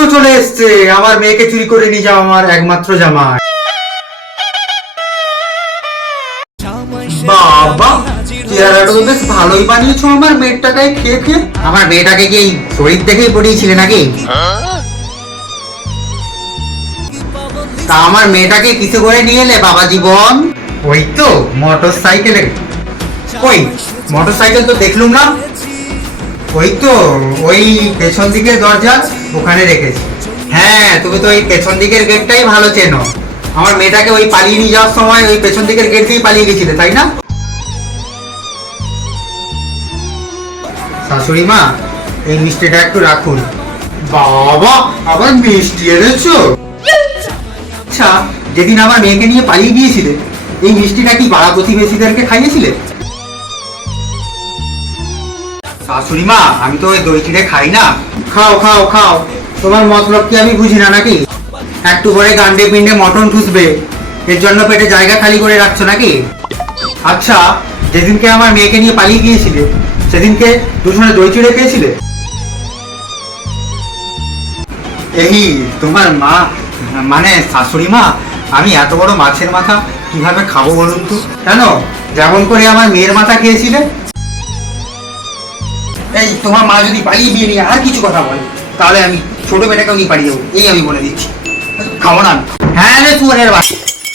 তো চলে এসছে, আমার মেয়েকে চুরি করে নিয়ে যাও আমার একমাত্র জামাই। বাবা, চেহারাটা তো বেশ ভালোই বানিয়েছো আমার মেয়েটাকে খেয়ে খেয়ে। আমার মেয়েটাকে কি এই শরীর দেখেই পড়িয়েছিলে নাকি? তা আমার মেয়েটাকে কিসে করে নিয়ে এলে বাবা জীবন? ওই তো মোটর সাইকেলে। কই মোটর সাইকেল তো দেখলুম না। ওই তো ওই পেছন দিকের দরজা, ওখানে রেখেছি। হ্যাঁ, তুমি তো ওই পেছন দিকের গেটটাই ভালো চেনো। আমার মেয়েটাকে ওই পালিয়ে নিয়ে যাওয়ার সময় ওই পেছন দিকের গেট দিয়ে পালিয়ে গেছিলে, তাই না? শাশুড়ি মা, এই মিষ্টিটা একটু রাখুন। বাবা, আবার মিষ্টি এনেছো? আচ্ছা, যেদিন আমার মেয়েকে নিয়ে পালিয়ে গিয়েছিলে, এই মিষ্টিটা কি পাড়া প্রতিবেশীদেরকে খাইয়েছিলে? শাশুড়ি মা, আমি তো ওই দই চিড়ে খাই না। খাও খাও খাও, তোমার মতলব কি আমি বুঝি না নাকি? একটু পরে গান্ডে পিন্ডে মটন ঠুসবে, এর জন্য পেটে জায়গা খালি করে রাখছো নাকি? আচ্ছা, যেদিনকে আমার মেয়েকে নিয়ে পালিয়ে গিয়েছিলে, সেদিনকে দুজনে দই চিড়ে খেয়েছিলে? এই তোমার মা, মানে শাশুড়ি মা, আমি এত বড় মাছের মাথা কিভাবে খাবো বলুন তো? কেন, যেমন করে আমার মেয়ের মাথা খেয়েছিলে? এই তোমার মা যদি পালিয়ে বিয়ে নিয়ে আর কিছু কথা বলে, তাহলে আমি ছোট মেয়েটাকেও নিয়ে পালিয়ে যাবো, এই আমি বলে দিচ্ছি। খাবো না। হ্যাঁ রে, চুয়ারের বাচ্চা।